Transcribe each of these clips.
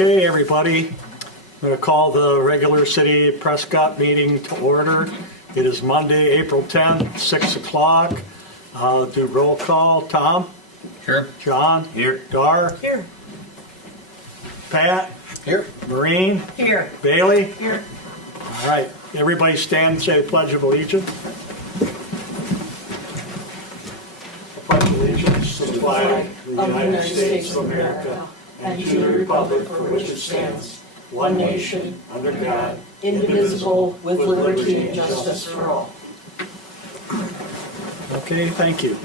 Okay, everybody, I'm going to call the regular city Prescott meeting to order. It is Monday, April 10th, 6 o'clock. Do roll call. Tom? Here. John? Here. Dar? Here. Pat? Here. Maureen? Here. Bailey? Here. All right, everybody stand and say the Pledge of Allegiance. I pledge allegiance to the flag of the United States of America and to the republic for which it stands, one nation, under God, indivisible, with liberty and justice for all. Okay, thank you.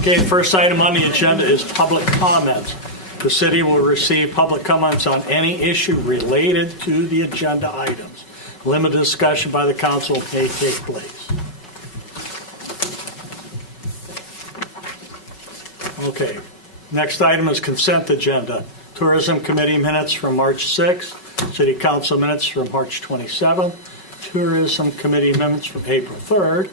Okay, first item on the agenda is public comments. The city will receive public comments on any issue related to the agenda items. Limited discussion by the council may take place. Okay, next item is consent agenda. Tourism Committee minutes from March 6th, City Council minutes from March 27th, Tourism Committee minutes from April 3rd,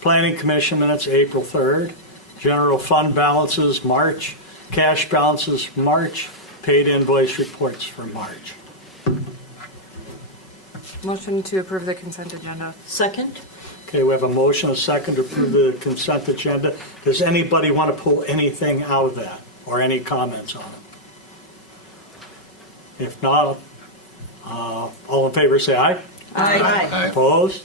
Planning Commission minutes April 3rd, General Fund balances March, cash balances March, paid invoice reports for March. Motion to approve the consent agenda. Second? Okay, we have a motion, a second to approve the consent agenda. Does anybody want to pull anything out of that or any comments on it? If not, all in favor say aye. Aye. Opposed?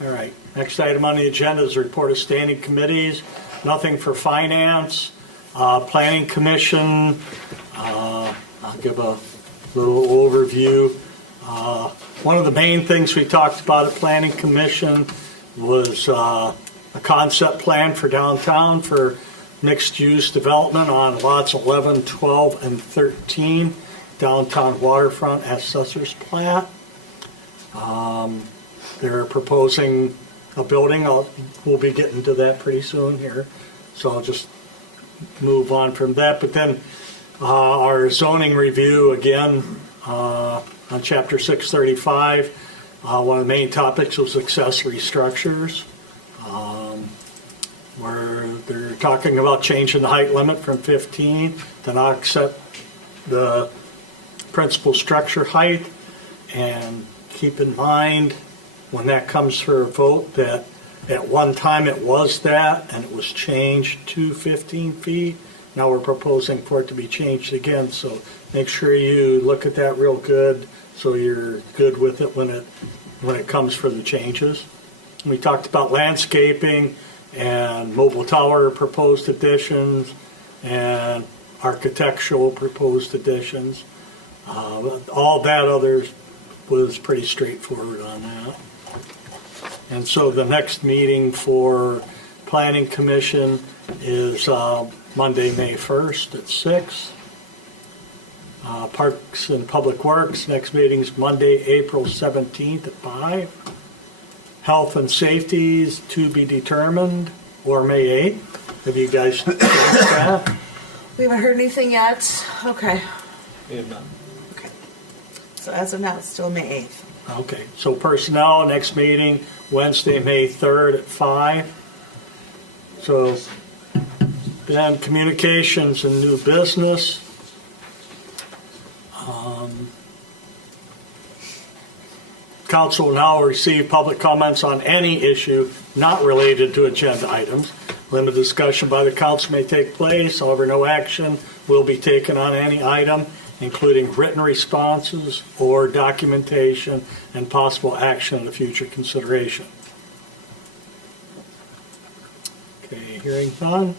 All right. Next item on the agenda is report of standing committees. Nothing for finance. Planning Commission. I'll give a little overview. One of the main things we talked about at Planning Commission was a concept plan for downtown for mixed-use development on lots 11, 12, and 13, downtown waterfront as Assessor's Plat. They're proposing a building. We'll be getting to that pretty soon here, so I'll just move on from that. But then our zoning review again on Chapter 635. One of the main topics was accessory structures, where they're talking about changing the height limit from 15 to not accept the principal structure height. And keep in mind when that comes for a vote that at one time it was that and it was changed to 15 feet. Now we're proposing for it to be changed again, so make sure you look at that real good so you're good with it when it comes for the changes. We talked about landscaping and mobile tower proposed additions and architectural proposed additions. All that others was pretty straightforward on that. And so the next meeting for Planning Commission is Monday, May 1st at 6. Parks and Public Works, next meeting is Monday, April 17th at 5. Health and Safety is to be determined, or May 8th. Have you guys checked that? We haven't heard anything yet. Okay. We have none. Okay. So as of now, it's still May 8th. Okay, so personnel, next meeting, Wednesday, May 3rd at 5. So then communications and new business. Council will now receive public comments on any issue not related to agenda items. Limited discussion by the council may take place, however, no action will be taken on any item, including written responses or documentation and possible action in a future consideration. Okay, hearing none.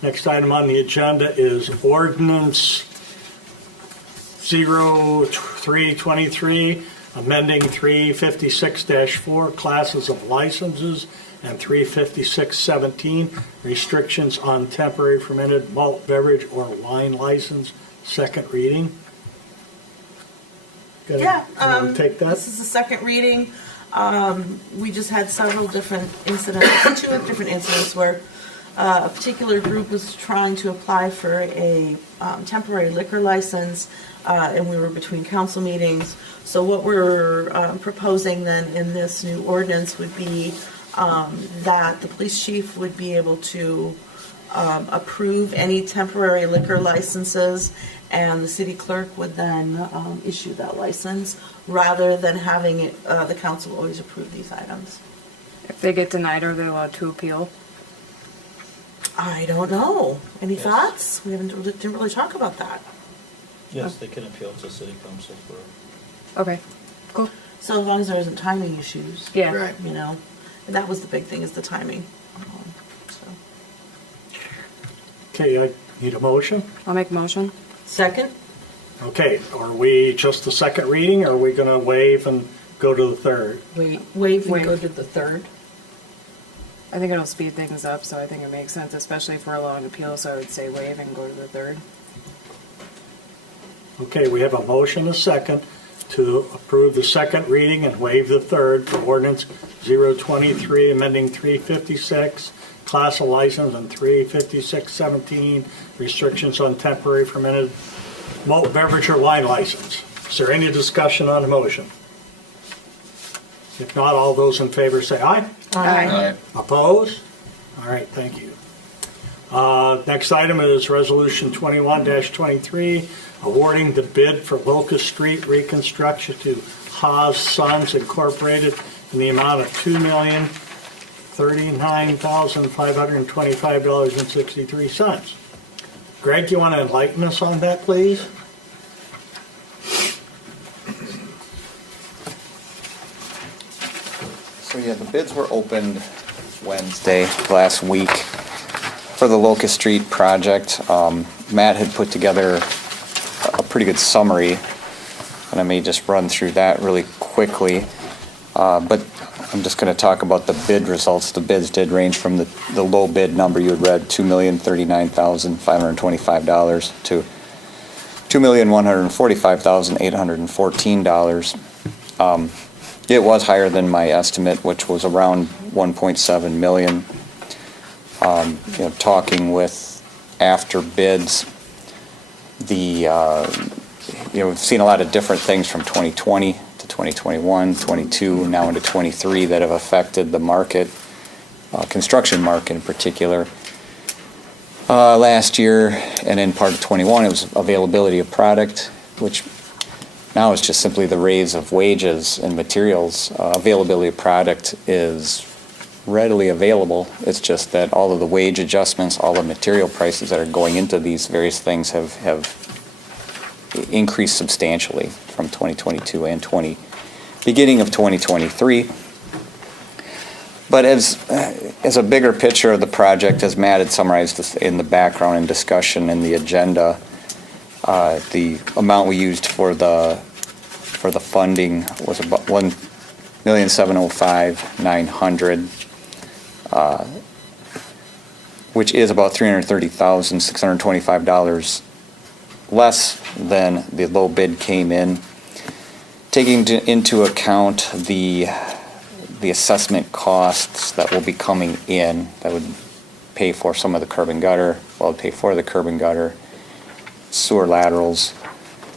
Next item on the agenda is Ordinance 0323, amending 356-4 classes of licenses and 356-17 restrictions on temporary fermented malt beverage or wine license. Second reading. Take that. This is the second reading. We just had several different incidents, two different incidents where a particular group was trying to apply for a temporary liquor license, and we were between council meetings. So what we're proposing then in this new ordinance would be that the police chief would be able to approve any temporary liquor licenses and the city clerk would then issue that license, rather than having it, the council always approve these items. If they get denied, are they allowed to appeal? I don't know. Any Yes. thoughts? We didn't really talk about that. Yes, they can appeal to city council for, Okay, cool. So as long as there isn't timing issues. Yeah. Right. You know, and that was the big thing, is the timing. So. Okay, I need a motion. I'll make a motion. Second? Okay, are we just the second reading, or are we gonna waive and go to the third? Waive and Waive. go to the third? I think it'll speed things up, so I think it makes sense, especially if we're allowing appeal, so I would say waive and go to the third. Okay, we have a motion, a second, to approve the second reading and waive the third for ordinance 023, amending 356, class of license, and 35617, restrictions on temporary fermented malt beverage or wine license. Is there any discussion on the motion? If not, all those in favor say aye. Aye. Opposed? All right, thank you. Next item is Resolution 21-23, awarding the bid for Locust Street reconstruction to Haas Sons Incorporated in the amount of $2,039,525.63. Greg, you want to enlighten us on that, please? So yeah, the bids were opened Wednesday last week for the Locust Street project. Matt had put together a pretty good summary, and I may just run through that really quickly. But I'm just going to talk about the bid results. The bids did range from the low bid number you had read, $2,039,525 to $2,145,814. It was higher than my estimate, which was around 1.7 million. Talking with after bids, we've seen a lot of different things from 2020 to 2021, 22, now into 23 that have affected the market, construction market in particular. Last year and in part of 21, it was availability of product, which now is just simply the raise of wages and materials. Availability of product is readily available. It's just that all of the wage adjustments, all the material prices that are going into these various things have increased substantially from 2022 and beginning of 2023. But as a bigger picture of the project, as Matt had summarized this in the background and discussion in the agenda, the amount we used for the funding was about $1,705,900, which is about $330,625 less than the low bid came in. Taking into account the assessment costs that will be coming in, that would pay for some of the curb and gutter, sewer laterals,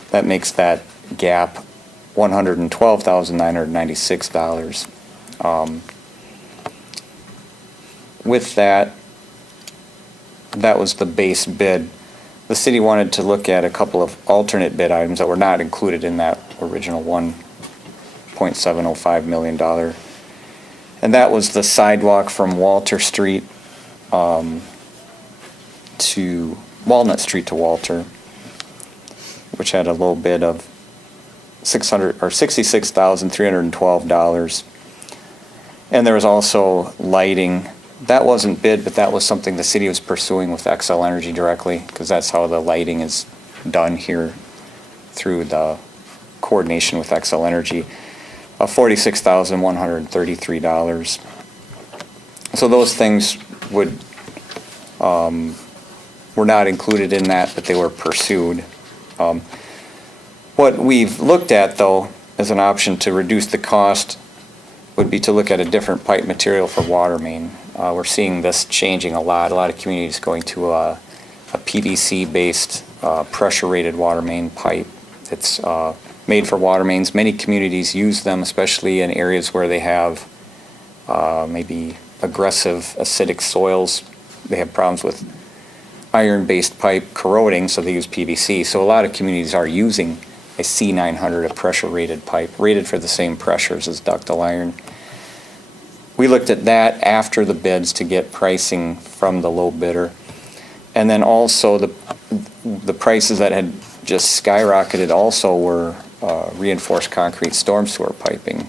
that makes that gap $112,996. With that was the base bid. The city wanted to look at a couple of alternate bid items that were not included in that original $1.705 million. And that was the sidewalk from Walter Street to Walnut Street to Walter, which had a low bid of $66,312. And there was also lighting. That wasn't bid, but that was something the city was pursuing with XL Energy directly, because that's how the lighting is done here through the coordination with XL Energy, of $46,133. So those things were not included in that, but they were pursued. What we've looked at, though, as an option to reduce the cost would be to look at a different pipe material for water main. We're seeing this changing a lot of communities going to a PVC-based pressure-rated water main pipe. It's made for water mains. Many communities use them, especially in areas where they have maybe aggressive acidic soils. They have problems with iron-based pipe corroding, so they use PVC. So a lot of communities are using a C900, a pressure-rated pipe, rated for the same pressures as ductile iron. We looked at that after the bids to get pricing from the low bidder. And then also the prices that had just skyrocketed also were reinforced concrete storm sewer piping.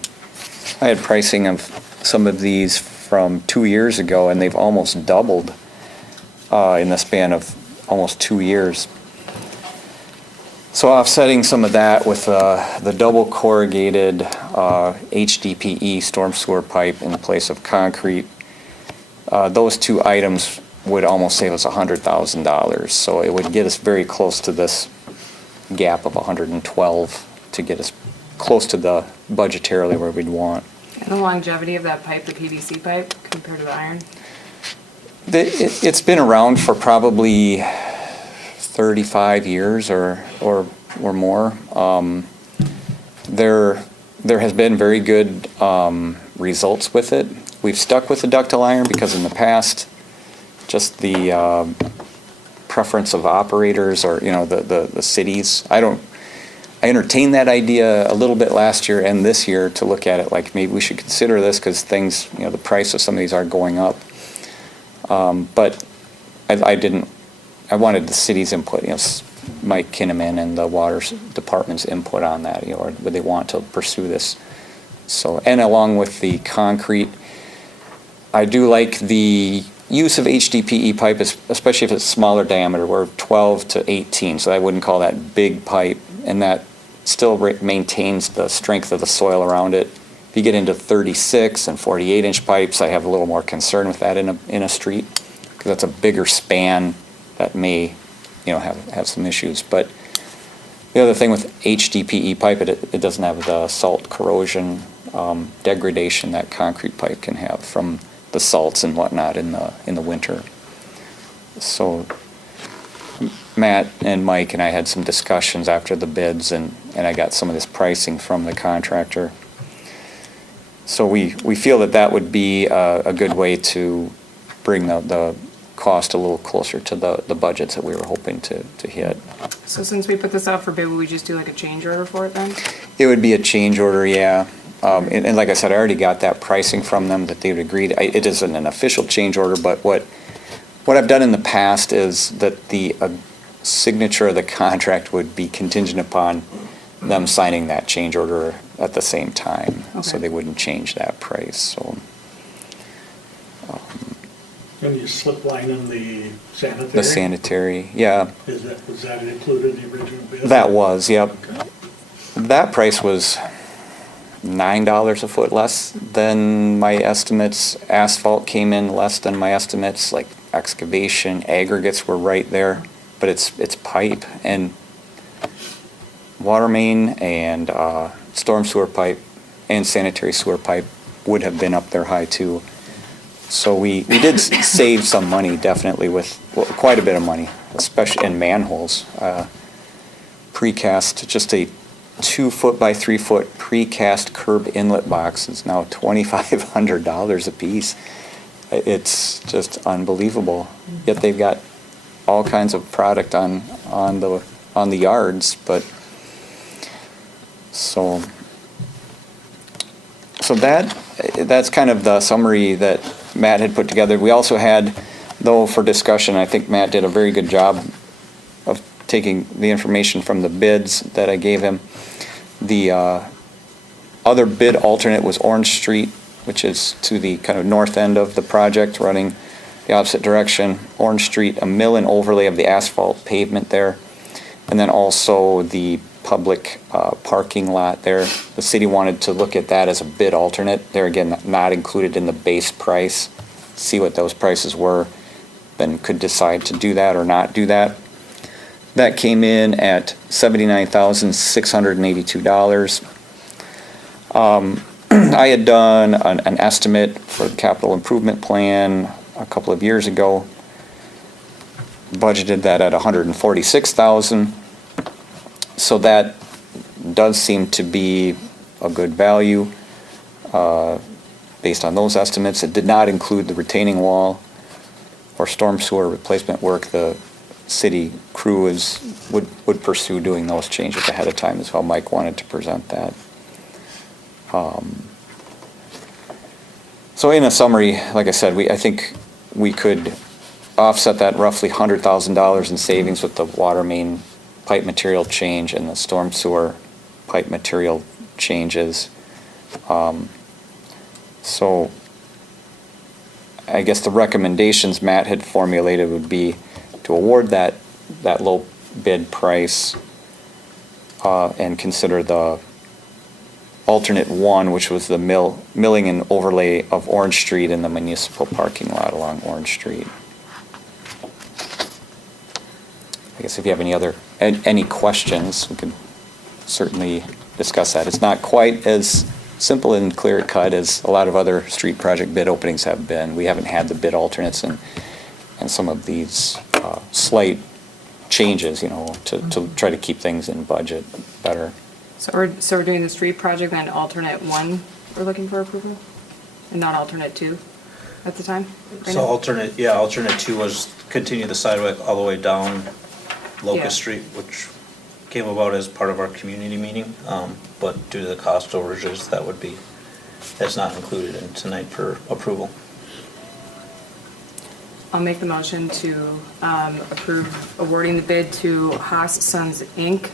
I had pricing of some of these from 2 years ago, and they've almost doubled in the span of almost 2 years. So offsetting some of that with the double corrugated HDPE storm sewer pipe in place of concrete, those two items would almost save us $100,000. So it would get us very close to this gap of 112 to get us close to the budgetarily where we'd want. And the longevity of that pipe, the PVC pipe, compared to the iron? It's been around for probably 35 years or more. There has been very good results with it. We've stuck with the ductile iron because in the past, just the preference of operators or the cities. I entertained that idea a little bit last year and this year to look at it like maybe we should consider this because things, the price of some of these are going up. But I wanted the city's input, Mike Kinnaman and the water department's input on that, or would they want to pursue this? So, and along with the concrete, I do like the use of HDPE pipe, especially if it's smaller diameter. We're 12 to 18, so I wouldn't call that big pipe, and that still maintains the strength of the soil around it. If you get into 36 and 48-inch pipes, I have a little more concern with that in a street, because that's a bigger span that may, have some issues. But the other thing with HDPE pipe, it doesn't have the salt corrosion degradation that concrete pipe can have from the salts and whatnot in the winter. So Matt and Mike and I had some discussions after the bids, and I got some of this pricing from the contractor. So we feel that would be a good way to bring the cost a little closer to the budgets that we were hoping to hit. So since we put this out for bid, would we just do like a change order for it then? It would be a change order, yeah. And like I said, I already got that pricing from them that they would agree. It isn't an official change order, but what I've done in the past is that the signature of the contract would be contingent upon them signing that change order at the same time. Okay. So they wouldn't change that price. So And you slip line in the sanitary? the sanitary, yeah, Was that included in the original bid? that was, yep. Okay. That price was $9 a foot less than my estimates. Asphalt came in less than my estimates, like excavation, aggregates were right there, but it's pipe and water main and storm sewer pipe and sanitary sewer pipe would have been up there high too. So we did save some money, definitely, with quite a bit of money, especially in manholes. Precast, just a 2 foot by 3 foot precast curb inlet box is now $2,500 a piece. It's just unbelievable. Yet they've got all kinds of product on the yards, but so that's kind of the summary that Matt had put together. We also had, though, for discussion, I think Matt did a very good job of taking the information from the bids that I gave him. The other bid alternate was Orange Street, which is to the kind of north end of the project, running the opposite direction. Orange Street, a mill and overlay of the asphalt pavement there, and then also the public parking lot there. The city wanted to look at that as a bid alternate. They're again not included in the base price. See what those prices were, then could decide to do that or not do that. That came in at $79,682. I had done an estimate for the capital improvement plan a couple of years ago. Budgeted that at $146,000. So that does seem to be a good value based on those estimates. It did not include the retaining wall or storm sewer replacement work. The city crew would pursue doing those changes ahead of time as well. Mike wanted to present that. So in a summary, like I said, I think we could offset that roughly $100,000 in savings with the water main pipe material change and the storm sewer pipe material changes. So I guess the recommendations Matt had formulated would be to award that low bid price and consider the alternate one, which was the milling and overlay of Orange Street in the municipal parking lot along Orange Street. I guess if you have any questions, we could certainly discuss that. It's not quite as simple and clear cut as a lot of other street project bid openings have been. We haven't had the bid alternates and some of these slight changes, to try to keep things in budget better. So we're doing the street project, then alternate 1, we're looking for approval? And not alternate 2 at the time? right So now? alternate 2 was continue the sidewalk all the way down Locust Yeah. Street, which came about as part of our community meeting, but due to the cost overages, that's not included in tonight for approval. I'll make the motion to approve awarding the bid to Haas Sons, Inc.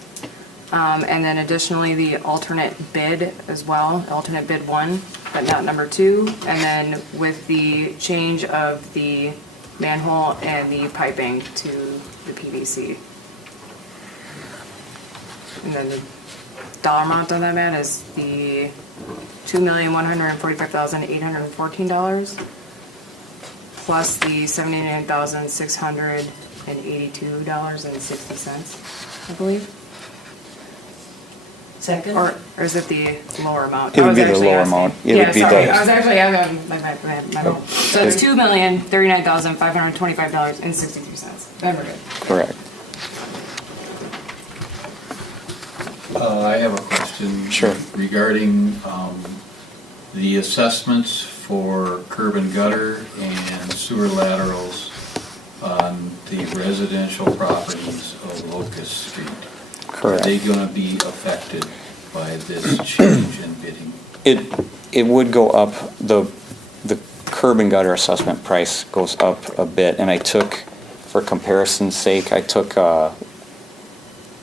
And then additionally, the alternate bid as well, alternate bid 1, but not number 2. And then with the change of the manhole and the piping to the PVC. And then the dollar amount on that, Matt, is the $2,145,814 plus the $79,682.60, I believe. Second? Or is it the lower amount? It would I was be the actually lower asking. amount. It Yeah, would be sorry, the- I was actually having my note. So it's $2,039,525.62. Then we're good. Correct. I have a question. Sure. Regarding the assessments for curb and gutter and sewer laterals on the residential properties of Locust Street. Correct. Are they going to be affected by this change in bidding? It would go up, the curb and gutter assessment price goes up a bit, and I took, for comparison's sake, I took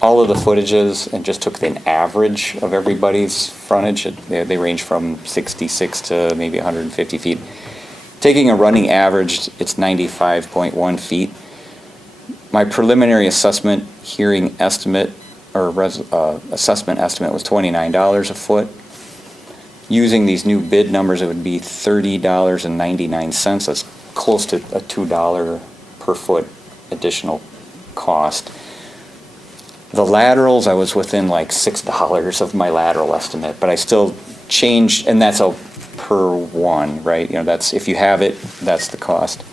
all of the footages and just took an average of everybody's frontage. They range from 66 to maybe 150 feet. Taking a running average, it's 95.1 feet. My preliminary assessment hearing estimate, or assessment estimate was $29 a foot. Using these new bid numbers, it would be $30.99. That's close to a $2 per foot additional cost. The laterals, I was within like $6 of my lateral estimate, but I still changed, and that's a per one, right? That's, if you have it, that's the cost.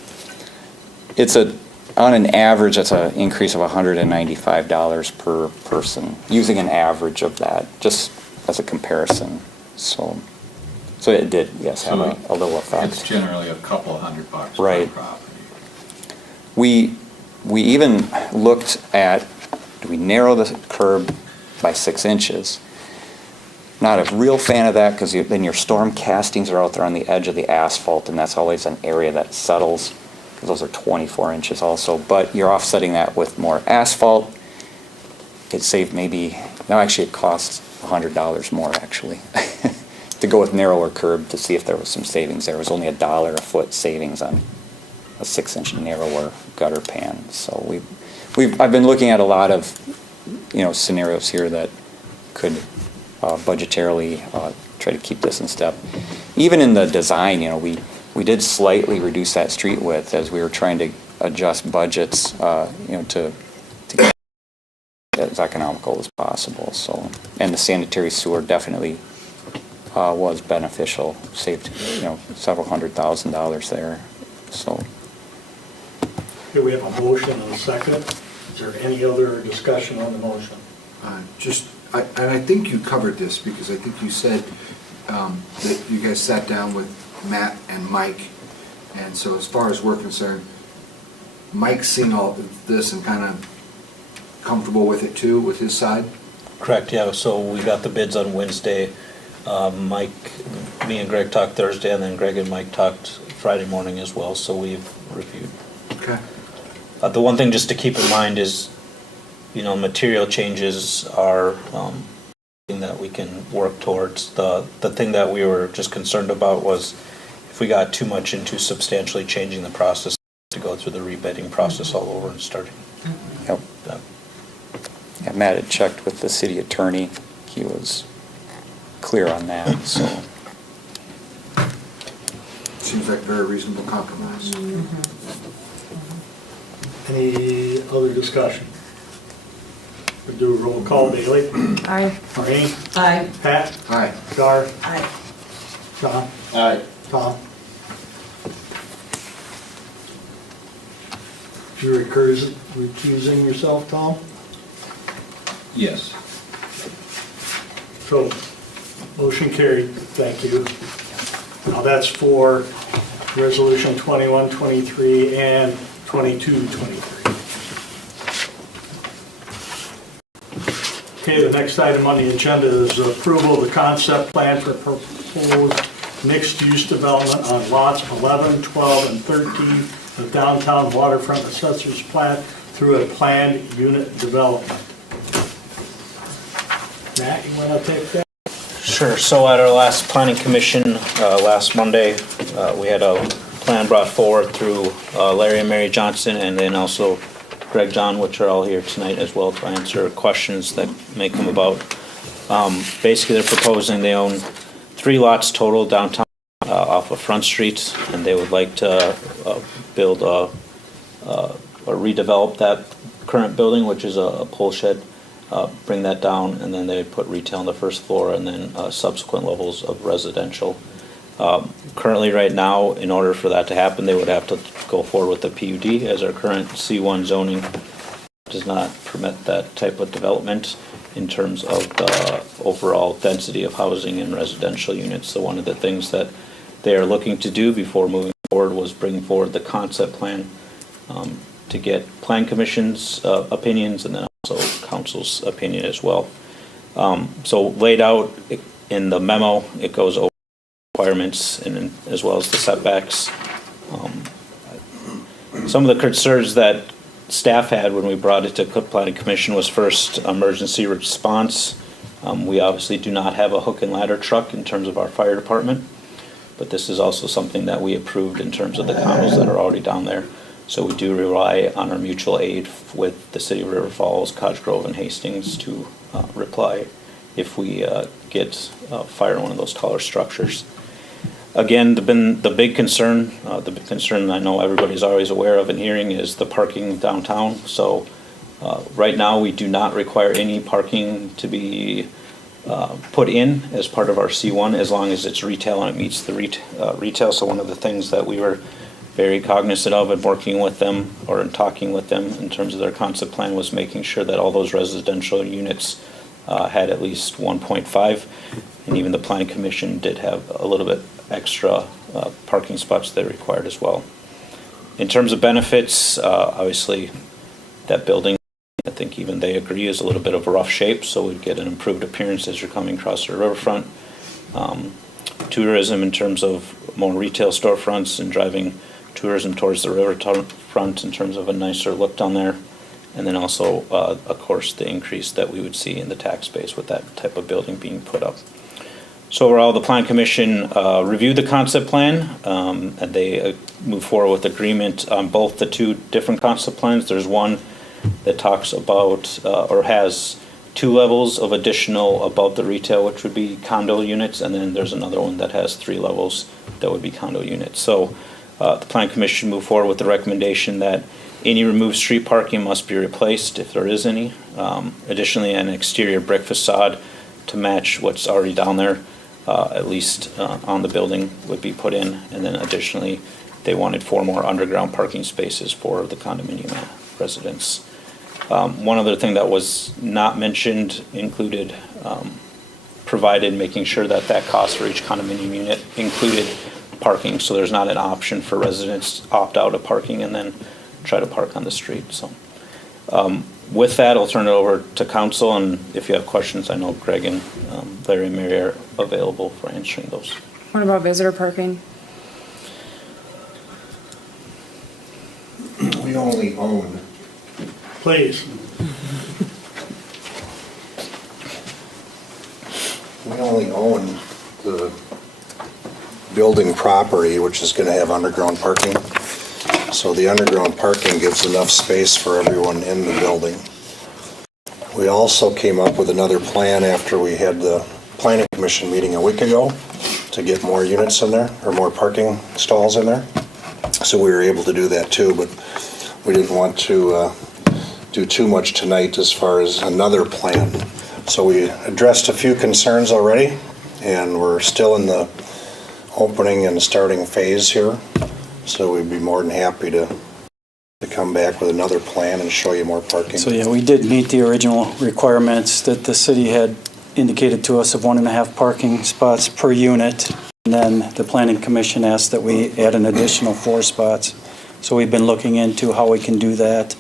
On an average, that's an increase of $195 per person, using an average of that, just as a comparison. So it did, yes, have a little effect. It's generally a couple $100 Right. per property. We even looked at, do we narrow the curb by 6 inches? Not a real fan of that, because then your storm castings are out there on the edge of the asphalt, and that's always an area that settles, because those are 24 inches also. But you're offsetting that with more asphalt. It saved actually it costs $100 more, actually, to go with narrower curb to see if there was some savings there. It was only $1 a foot savings on a 6-inch narrower gutter pan. So I've been looking at a lot of, scenarios here that could budgetarily try to keep this in step. Even in the design, we did slightly reduce that street width as we were trying to adjust budgets, to get as economical as possible. So, and the sanitary sewer definitely was beneficial, saved several $100,000 there. So. Okay, we have a motion and a second. Is there any other discussion on the motion? And I think you covered this, because I think you said that you guys sat down with Matt and Mike, and so as far as we're concerned, Mike's seen all of this and kind of comfortable with it too, with his side? Correct, yeah, so we got the bids on Wednesday. Mike, me and Greg talked Thursday, and then Greg and Mike talked Friday morning as well, so we've reviewed. Okay. The one thing just to keep in mind is, material changes are thing that we can work towards. The thing that we were just concerned about was if we got too much into substantially changing the process, to go through the rebidding process all over and starting. Yep. that. Yeah, Matt had checked with the city attorney. He was clear on that, so. Seems like a very reasonable compromise. Any other discussion? We'll do a roll call. Bailey? Aye. Maureen? Aye. Pat? Aye. Gar? Aye. John? Aye. Tom? You recusing yourself, Tom? Yes. So, motion carried, thank you. Now that's for Resolution 21-23 and 22-23. Okay, the next item on the agenda is approval of the concept plan for proposed mixed-use development on lots 11, 12, and 13 of downtown waterfront assessors plat through a planned unit development. Matt, you want to take that? Sure, so at our last planning commission, last Monday, we had a plan brought forward through Larry and Mary Johnson, and then also Greg John, which are all here tonight as well to answer questions that may come about. Basically, they're proposing, they own 3 lots total downtown off of Front Street, and they would like to build or redevelop that current building, which is a pole shed, bring that down, and then they put retail on the first floor, and then subsequent levels of residential. Currently, right now, in order for that to happen, they would have to go forward with the PUD, as our current C1 zoning does not permit that type of development in terms of the overall density of housing and residential units. So one of the things that they are looking to do before moving forward was bring forward the concept plan to get plan commission's opinions and then also council's opinion as well. So laid out in the memo, it goes over requirements and as well as the setbacks. Some of the concerns that staff had when we brought it to planning commission was first emergency response. We obviously do not have a hook and ladder truck in terms of our fire department, but this is also something that we approved in terms of the condos that are already down there. So we do rely on our mutual aid with the city of River Falls, Cottage Grove, and Hastings to reply if we get fire in one of those taller structures. Again, the big concern I know everybody's always aware of and hearing is the parking downtown. So right now we do not require any parking to be put in as part of our C1 as long as it's retail and it meets the retail. So one of the things that we were very cognizant of and working with them or in talking with them in terms of their concept plan was making sure that all those residential units had at least 1.5, and even the planning commission did have a little bit extra parking spots they required as well. In terms of benefits, obviously that building, I think even they agree, is a little bit of a rough shape, so we'd get an improved appearance as you're coming across the riverfront. Tourism in terms of more retail storefronts and driving tourism towards the riverfront in terms of a nicer look down there. And then also, of course, the increase that we would see in the tax base with that type of building being put up. So overall, the Plan Commission reviewed the concept plan, and they moved forward with agreement on both the 2 different concept plans. There's one that talks about or has 2 levels of additional above the retail, which would be condo units, and then there's another one that has 3 levels that would be condo units. So the Plan Commission moved forward with the recommendation that any removed street parking must be replaced if there is any. Additionally, an exterior brick facade to match what's already down there, at least on the building, would be put in. And then additionally, they wanted 4 more underground parking spaces for the condominium residents. One other thing that was not mentioned included provided making sure that that cost for each condominium unit included parking, so there's not an option for residents to opt out of parking and then try to park on the street, so. With that, I'll turn it over to council, and if you have questions, I know Greg and Larry and Mary are available for answering those. What about visitor parking? We only own, Please. we only own the building property, which is gonna have underground parking. So the underground parking gives enough space for everyone in the building. We also came up with another plan after we had the planning commission meeting a week ago to get more units in there, or more parking stalls in there. So we were able to do that too, but we didn't want to do too much tonight as far as another plan. So we addressed a few concerns already, and we're still in the opening and starting phase here. So we'd be more than happy to come back with another plan and show you more parking. So yeah, we did meet the original requirements that the city had indicated to us of 1.5 parking spots per unit. And then the planning commission asked that we add an additional 4 spots. So we've been looking into how we can do that.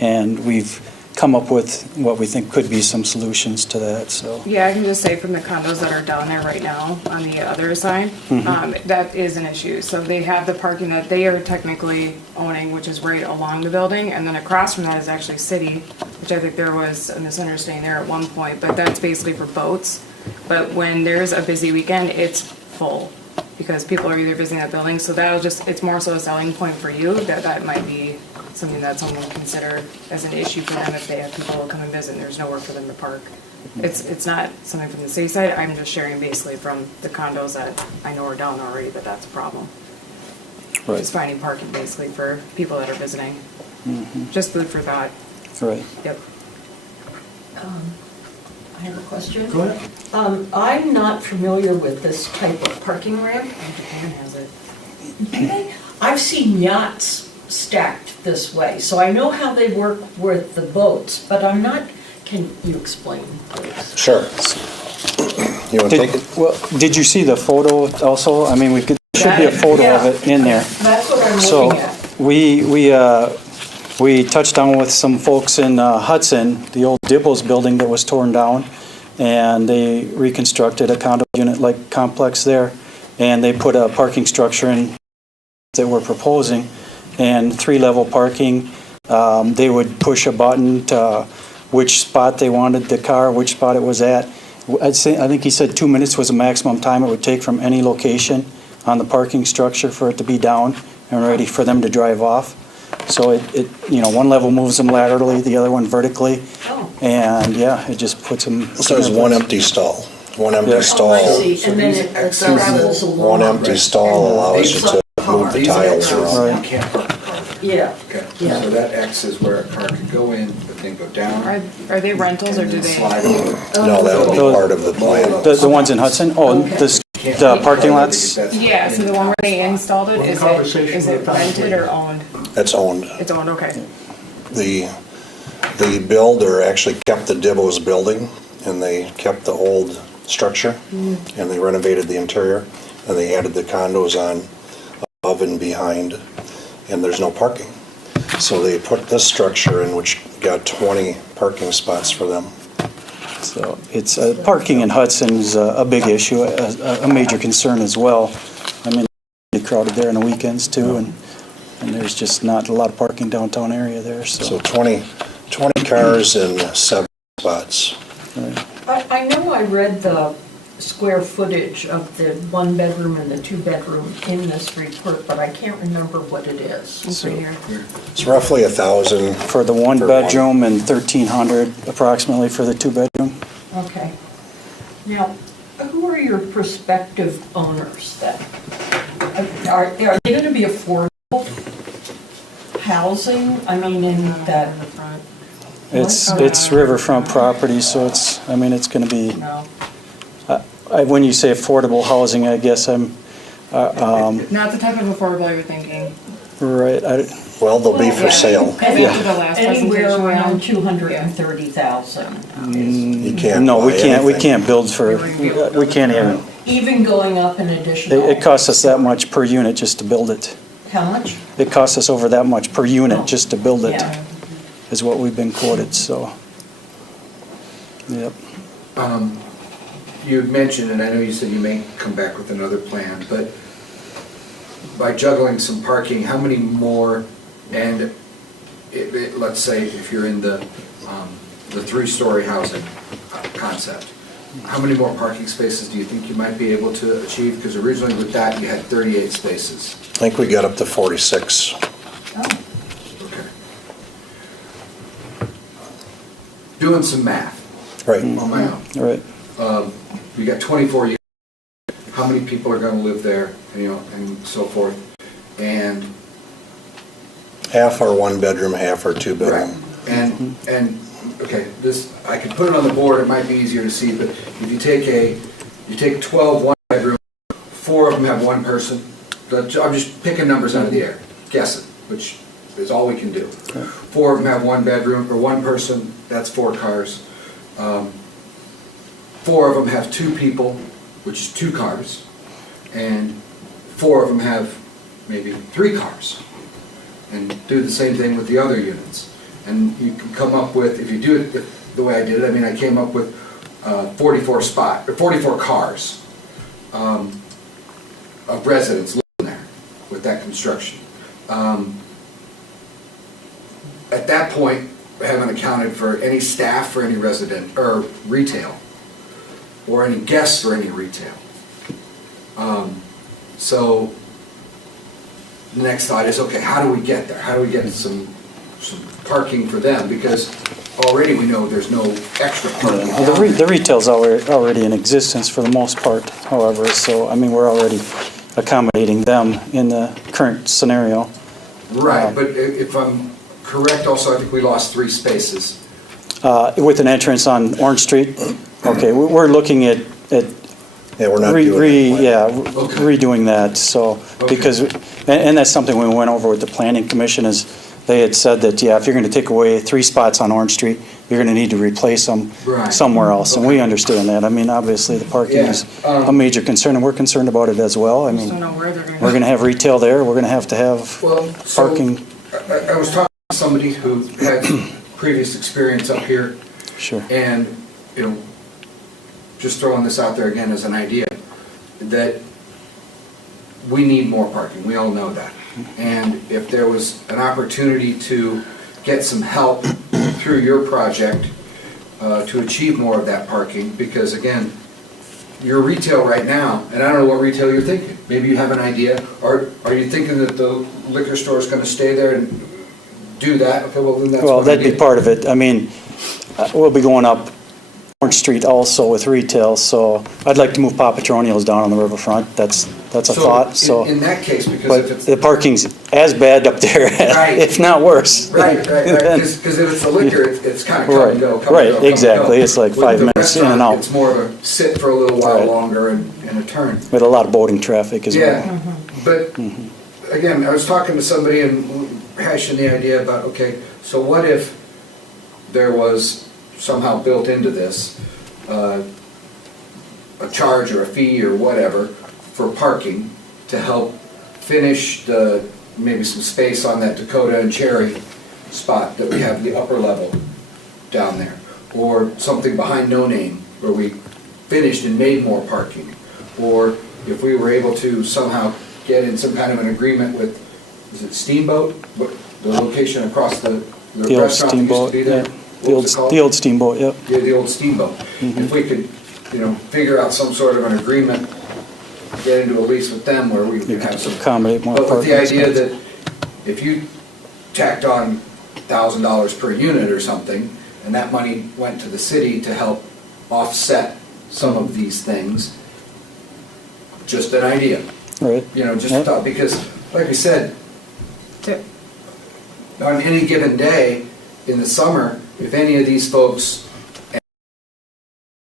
And we've come up with what we think could be some solutions to that, so. Yeah, I can just say from the condos that are down there right now on the other side, that is an issue. So they have the parking that they are technically owning, which is right along the building, and then across from that is actually city, which I think there was a misunderstanding there at one point, but that's basically for boats. But when there's a busy weekend, it's full because people are either visiting that building. So that'll just, it's more so a selling point for you that might be something that someone would consider as an issue for them if they have people come and visit and there's nowhere for them to park. It's not something from the city side, I'm just sharing basically from the condos that I know are down already, but that's a problem. Right. Just finding parking basically for people that are visiting. Just food for thought, Right. yep. I have a question. Go ahead. I'm not familiar with this type of parking ramp. And Japan has it. I've seen yachts stacked this way, so I know how they work with the boats, but I'm not, can you explain, please? Sure. You want to take Did, it? well, did you see the photo also? I mean, should be a photo of it in there. That's what I'm So looking at. we touched on with some folks in Hudson, the old Dibbles building that was torn down, and they reconstructed a condo unit-like complex there, and they put a parking structure in that we're proposing, and 3-level parking. They would push a button to which spot they wanted the car, which spot it was at. I think he said 2 minutes was the maximum time it would take from any location on the parking structure for it to be down and ready for them to drive off. So it one level moves them laterally, the other one vertically, Oh. and yeah, it just puts them. So there's one empty stall. One empty Yeah. stall. Oh, I see, and then it travels along. One empty stall allows you to move the tiles around. You can't park. Yeah, Okay, Yeah. so that X is where a car could go in, but then go down. Are they rentals or and do then they? slide over. No, that would be Those- part of the plan. The ones in Hudson? Oh, the parking lots? Yeah, so the one where they installed it, One is conversation it at a time, rented please. or owned? That's owned. It's owned, okay. The builder actually kept the Dibbo's building, and they kept the old structure, and they renovated the interior, and they added the condos on above and behind, and there's no parking. So they put this structure in, which got 20 parking spots for them. So it's, parking in Hudson's a big issue, a major concern as well. I mean, it's crowded there on the weekends too, and there's just not a lot of parking downtown area there, So so. 20 cars and 7 spots. I know I read the square footage of the 1-bedroom and the 2-bedroom in this report, but I can't remember what it is. It's right here. It's roughly 1,000. For the 1-bedroom and 1,300 approximately for the 2-bedroom. Okay. Now, who are your prospective owners then? Are they going to be affordable housing? I mean, in that, In the front. It's riverfront property, so it's gonna be, no. when you say affordable housing, I guess I'm, Not the type of affordable you're thinking. right, Well, they'll be for sale. I think to the last Anywhere presentation, around yeah. 230,000. You can't no, we buy can't anything. build for, we can't even, Even going up an additional. it costs us that much per unit just to build it. How much? It costs us over that much per unit Oh. just to build it, Yeah. is what we've been quoted, so. Yep. You had mentioned, and I know you said you may come back with another plan, but by juggling some parking, how many more, and let's say if you're in the 3-story housing concept, how many more parking spaces do you think you might be able to achieve? Because originally with that, you had 38 spaces. I think we got up to 46. Okay. Doing some math Right. on my own. All right. You got 24 units, how many people are going to live there, and so forth, and Half are 1-bedroom, half are 2-bedroom. and okay, this, I could put it on the board, it might be easier to see, but if you take 12 1-bedroom, 4 of them have 1 person, I'm just picking numbers out of the air, guessing, which is all we can do. 4 of them have 1 bedroom, or 1 person, that's 4 cars. 4 of them have 2 people, which is 2 cars, and 4 of them have maybe 3 cars. And do the same thing with the other units. And you can come up with, if you do it the way I did it, I mean, I came up with 44 cars of residents living there with that construction. At that point, I haven't accounted for any staff for any resident, or retail, or any guests for any retail. So the next thought is, okay, how do we get there? How do we get some parking for them? Because already we know there's no extra parking. The retail's already in existence for the most part, however, so, I mean, we're already accommodating them in the current scenario. Right, but if I'm correct, also, I think we lost 3 spaces. With an entrance on Orange Street, okay, we're looking at Yeah, we're not doing that. redoing that, so, Okay. because, and that's something we went over with the planning commission, is they had said that, yeah, if you're gonna take away 3 spots on Orange Street, you're gonna need to replace them Right. somewhere else, and we Okay. understand that. I mean, obviously, the parking Yeah, is a major concern, and we're concerned about it as well. I Just don't mean, know where they're gonna. we're gonna have retail there, we're gonna have to have Well, so, parking, I was talking to somebody who had previous experience up here, sure. and, just throwing this out there again as an idea, that we need more parking, we all know that. And if there was an opportunity to get some help through your project to achieve more of that parking, because again, your retail right now, and I don't know what retail you're thinking, maybe you have an idea, or are you thinking that the liquor store is gonna stay there and do that? Okay, well then that's Well, what that'd be did. part of it. I mean, we'll be going up Orange Street also with retail, so I'd like to move Papatronios down on the riverfront. That's a thought, so. In that case, because if But it's. the parking's as bad up there, Right. if not worse. Right, because if it's the liquor, it's kind of come and go, come and go, Right, come and go. exactly. It's like With 5 the minutes in and restaurant, out. It's more of a sit for a little while Right. longer and a turn. With a lot of boating traffic as well. Yeah, but again, I was talking to somebody and hashing the idea about, okay, so what if there was somehow built into this a charge or a fee or whatever for parking to help finish maybe some space on that Dakota and Cherry spot that we have the upper level down there, or something behind No Name where we finished and made more parking, or if we were able to somehow get in some kind of an agreement with, is it Steamboat? What, the location across the The old restaurant that used to steamboat, be there? yeah. What was it called? The old steamboat, yep. Yeah, the old Steamboat. If we could, figure out some sort of an agreement, get into a lease with them where we You could could have some. accommodate more But with parking the idea spots. that if you tacked on $1,000 per unit or something, and that money went to the city to help offset some of these things, just an idea. Right. Just Yep. thought, because, like I said, To- on any given day in the summer, if any of these folks, and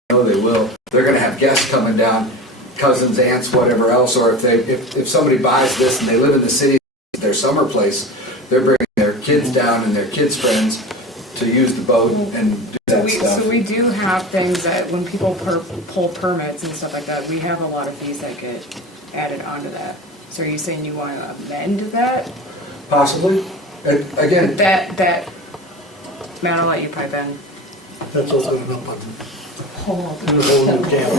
I know they will, they're gonna have guests coming down, cousins, aunts, whatever else, or if somebody buys this and they live in the city, their summer place, they're bringing their kids down and their kids' friends to use the boat and do that stuff. So we do have things that when people pull permits and stuff like that, we have a lot of fees that get added onto that. So are you saying you want to amend that? Possibly. Again, That, Matt, I'll let you pipe in. That's opening up a Hold whole new can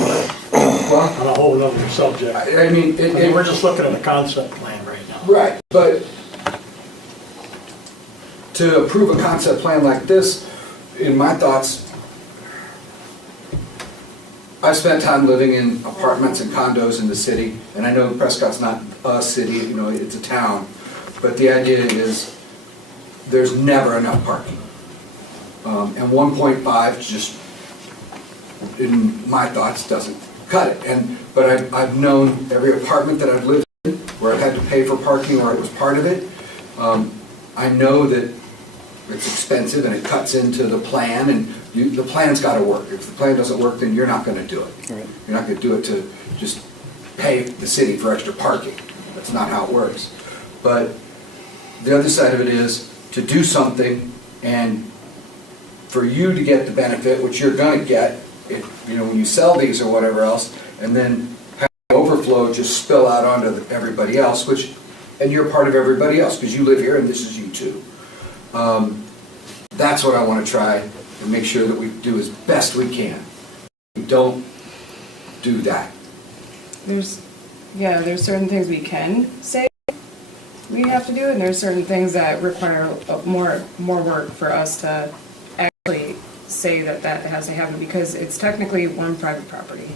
well, on a whole other subject. I mean, I mean, we're just looking at the concept plan right now. right, but to approve a concept plan like this, in my thoughts, I've spent time living in apartments and condos in the city, and I know Prescott's not a city, you know, it's a town, but the idea is there's never enough parking. And 1.5 just, in my thoughts, doesn't cut it. But I've known every apartment that I've lived in where I've had to pay for parking or it was part of it. I know that it's expensive and it cuts into the plan, and the plan's got to work. If the plan doesn't work, then you're not going to do it. Right. You're not going to do it to just pay the city for extra parking. That's not how it works. But the other side of it is to do something and for you to get the benefit, which you're going to get, if, you know, when you sell these or whatever else, and then have the overflow just spill out onto everybody else, and you're part of everybody else because you live here and this is you too. That's what I want to try and make sure that we do as best we can. We don't do that. There's certain things we can say we have to do, and there's certain things that require more work for us to actually say that has to happen, because it's technically one private property.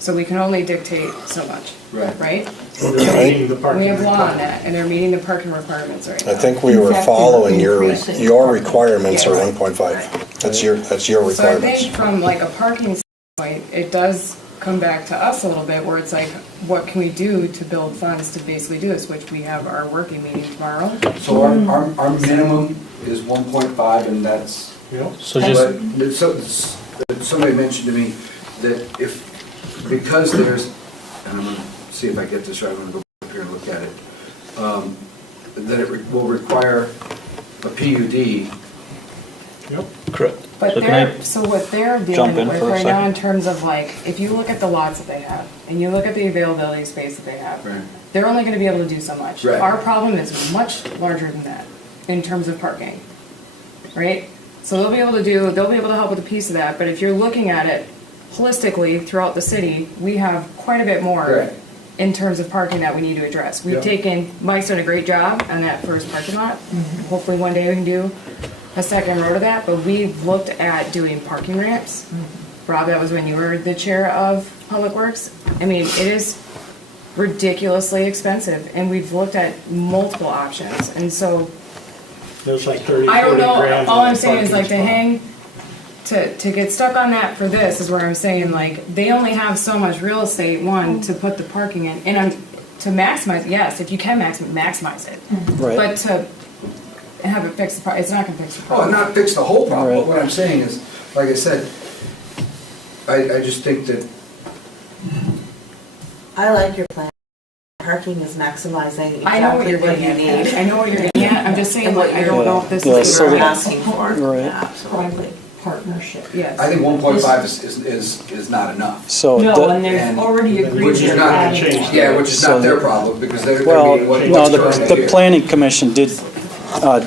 So we can only dictate so much, right? So they're meeting the parking We have law on requirement. that, and they're meeting the parking requirements right now. I think we were following your requirements are Yes. 1.5. That's your So I requirements. think from like a parking standpoint, it does come back to us a little bit, where it's like, what can we do to build funds to basically do this, which we have our working meeting tomorrow. So our minimum is 1.5, and that's. Yep. So just, But somebody mentioned to me that because there's, and I'm gonna see if I get this right, I'm gonna go up here and look at it, that it will require a PUD. Yep. correct. But So can I- so what they're jump dealing in with for a right now second? in terms of like, if you look at the lots that they have, and you look at the availability space that they have, Right. they're only gonna be able to do so much. Right. Our problem is much larger than that, in terms of parking, right? So they'll be able to help with a piece of that, but if you're looking at it holistically throughout the city, we have quite a bit more Right. in terms of parking that we need to address. We've Yep. taken, Mike's done a great job on that first parking lot. Hopefully one day we can do a second row to that, but we've looked at doing parking ramps. Rob, that was when you were the chair of Public Works. I mean, it is ridiculously expensive, and we've looked at multiple options, and so, There's like 30, I don't 40 know, grand. all in I'm saying is parking like spot. to get stuck on that for this is where I'm saying, like, they only have so much real estate, one, to put the parking in, and to maximize, yes, if you can maximize it. Right. But to have it fix the it's not gonna fix the Oh, problem. not fix the whole problem, but Right. what I'm saying is, like I said, I just think that, I like your plan. Parking is maximizing I know what exactly you're what getting you at, need. I know what you're getting at, I'm just saying, And like, what I don't know if this Yeah, is so What the you're that- asking for. Right. Yeah, absolutely. Private partnership. yes. I think 1.5 is not enough. So, No, the- and they've And- already agreed Which is to not add gonna change. that. Yeah, which is So not their the- problem, because they're well, meeting what- no, what's the currently the here. planning commission did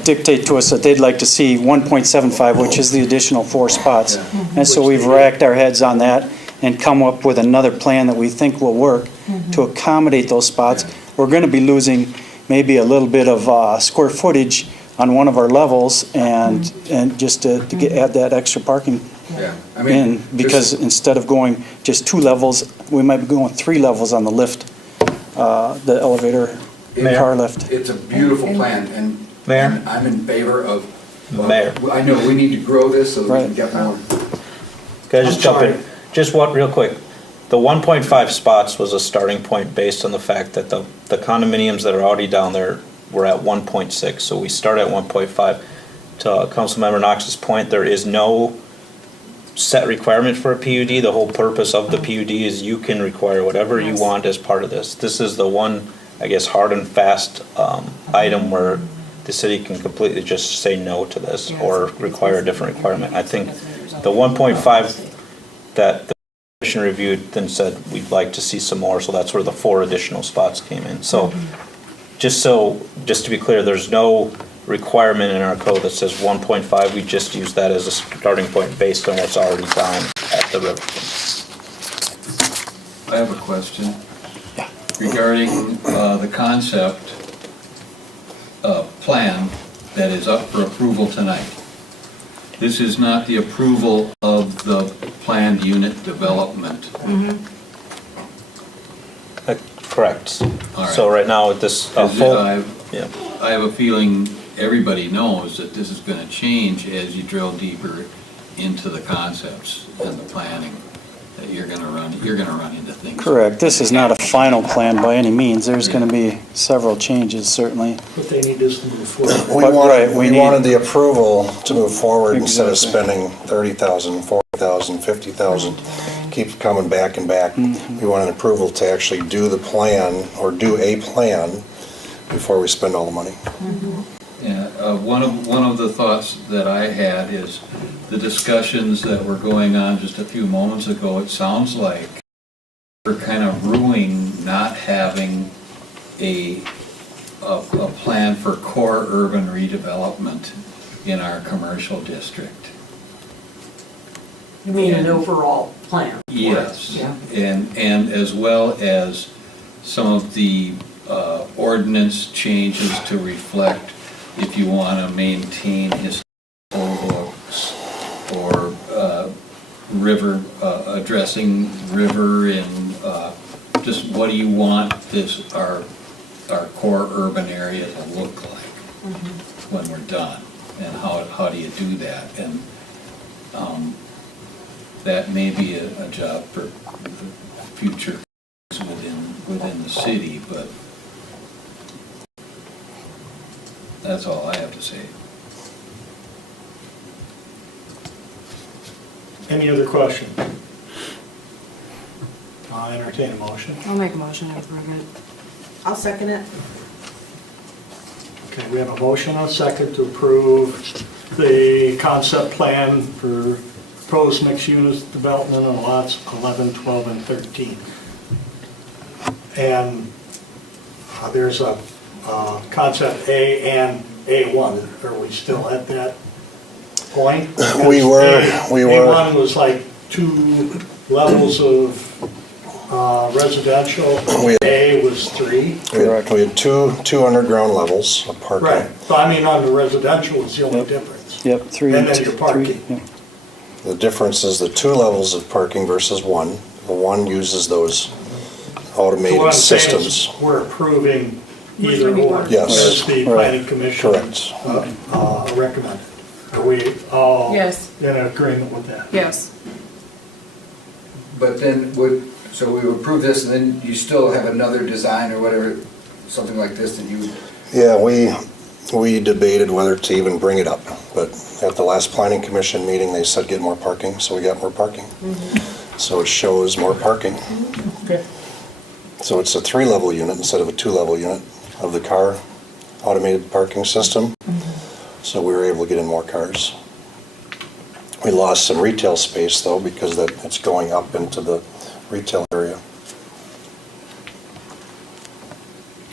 dictate to us that they'd like to see 1.75, which is the additional 4 spots. Yeah. And so we've racked our heads on that and come up with another plan that we think will work to accommodate those spots. We're going to be losing maybe a little bit of square footage on one of our levels, and just to add that extra parking Yeah, I mean, in, because instead of going just 2 levels, we might be going 3 levels on the lift, the elevator, Mayor? car lift. It's a beautiful plan, and Mayor? and I'm in favor of. Mayor. I know, we need to grow this so that we can Right. get more. Can I just I'm jump in? sorry. Just what, real quick, the 1.5 spots was a starting point based on the fact that the condominiums that are already down there were at 1.6, so we start at 1.5. To Councilmember Knox's point, there is no set requirement for a PUD. The whole purpose of the PUD is you can require whatever you want as part of this. This is the one, I guess, hard and fast item where the city can completely just say no to this or require a different requirement. I think the 1.5 that the commission reviewed, then said we'd like to see some more, so that's where the 4 additional spots came in. So, just to be clear, there's no requirement in our code that says 1.5, we just use that as a starting point based on what's already down at the river. I have a question regarding the concept plan that is up for approval tonight. This is not the approval of the planned unit development. Correct. All right. So right now with this I yeah. have a feeling everybody knows that this is going to change as you drill deeper into the concepts and the planning, that you're going to run into things. Correct. This is not a final plan by any means. There's going to be several changes, certainly. What they need is to move forward. We We need- wanted the approval to move forward instead of Exactly. spending 30,000, 40,000, 50,000, keeps coming back and back. We wanted approval to actually do the plan, or do a plan, before we spend all the money. Yeah, one of the thoughts that I had is the discussions that were going on just a few moments ago. It sounds like we're kind of ruining not having a plan for core urban redevelopment in our commercial district. You mean an overall plan? Yes, Yeah. and as well as some of the ordinance changes to reflect if you want to maintain historical or river, addressing river and just what do you want our core urban area to look like when we're done, and how do you do that? And that may be a job for future within the city, but that's all I have to say. Any other questions? I'll entertain a motion. I'll make a motion to approve it. I'll second it. Okay, we have a motion and a second to approve the concept plan for proposed mixed-use development on lots 11, 12, and 13. And there's a concept A and A1. Are we still at that point? We were. A1 was like 2 levels of residential. A was 3. We had two underground levels of parking. Right, but I mean, on the residential is the only difference. Yep, 3 And then two- your parking. three, yeah. The difference is the 2 levels of parking versus 1. The 1 uses those So what automated I'm saying systems. is we're approving either or. Yes. As the planning commission Correct. recommended. Are we all Yes. in agreement with that? Yes. But then so we would approve this, and then you still have another design or whatever, something like this that you, Yeah, we debated whether to even bring it up, but at the last planning commission meeting, they said get more parking, so we got more parking. So it shows more parking. Okay. So it's a 3-level unit instead of a 2-level unit of the car automated parking system. So we were able to get in more cars. We lost some retail space though, because it's going up into the retail area.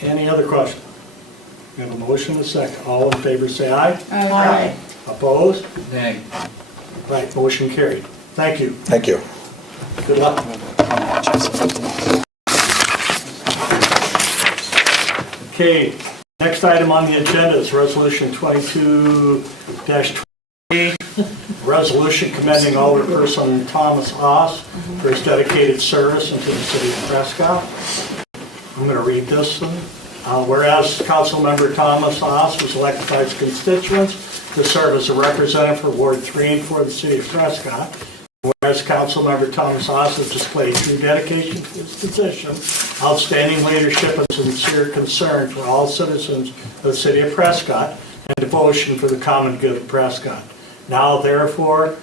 Any other questions? We have a motion and a second. All in favor, say aye. Aye. Opposed? Nay. Right, motion carried. Thank you. Thank you. Good luck. Okay, next item on the agenda is Resolution 22-20, resolution commending Alderperson Thomas Oss for his dedicated service into the city of Prescott. I'm going to read this one. Whereas Councilmember Thomas Oss was elected by his constituents to serve as a representative for Ward 3 and 4 of the city of Prescott, whereas Councilmember Thomas Oss has displayed true dedication to his position, outstanding leadership and sincere concern for all citizens of the city of Prescott, and devotion for the common good of Prescott. Now therefore,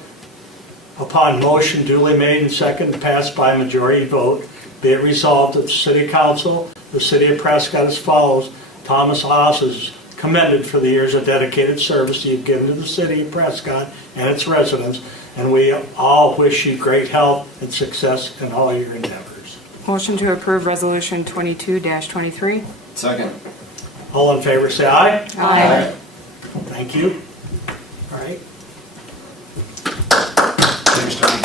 upon motion duly made and seconded, passed by majority vote, be it resolved that the City Council, the City of Prescott as follows: Thomas Oss is commended for the years of dedicated service he has given to the City of Prescott and its residents, and we all wish you great health and success in all your endeavors. Motion to approve Resolution 22-23. Second. All in favor, say aye. Aye. Thank you. All right. Thanks, Tom.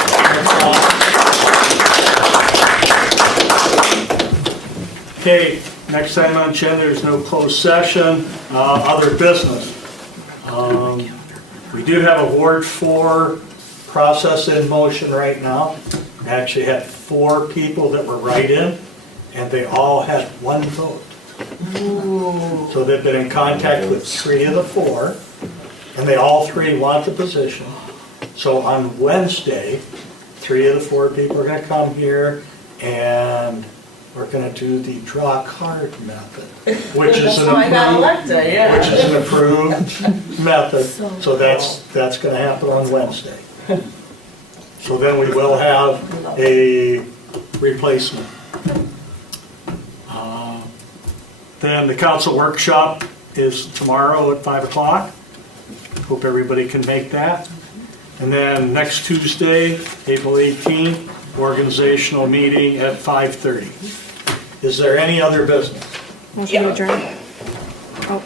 Okay, next item on the agenda, there's no closed session, other business. We do have a Ward 4 process in motion right now. We actually had 4 people that were write-in, and they all had 1 vote. So they've been in contact with 3 of the 4, and they all 3 want the position. So on Wednesday, 3 of the 4 people are gonna come here, and we're gonna do the draw card method, which is an Why not approved, elected, yeah. which is an approved method. So that's gonna happen on Wednesday. So then we will have a replacement. Then the council workshop is tomorrow at 5 o'clock. Hope everybody can make that. And then next Tuesday, April 18th, organizational meeting at 5:30. Is there any other business? Motion to adjourn. Oh,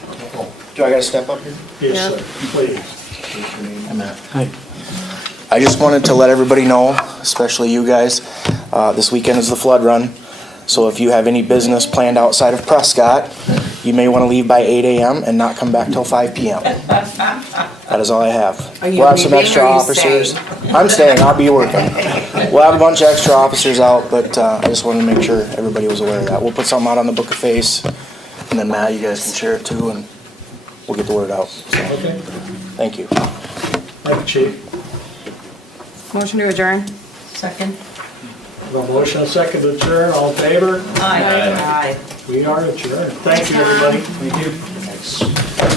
Do I gotta step up here? Yes, Yeah. sir, please. I'm Matt. I just wanted to let everybody know, especially you guys, this weekend is the flood run. So if you have any business planned outside of Prescott, you may want to leave by 8 a.m. and not come back till 5 p.m. That is all I have. Are you We'll have some leaving extra or are you officers. staying? I'm staying, I'll be working. We'll have a bunch of extra officers out, but I just wanted to make sure everybody was aware of that. We'll put something out on the Book of Face, and then Matt, you guys can share it too, and we'll get the word out. So, Okay, thank you. thank you, chief. motion to adjourn. Second? A motion, a second to adjourn, all in favor? Aye. We are adjourned. Thank you, everybody. Thank you.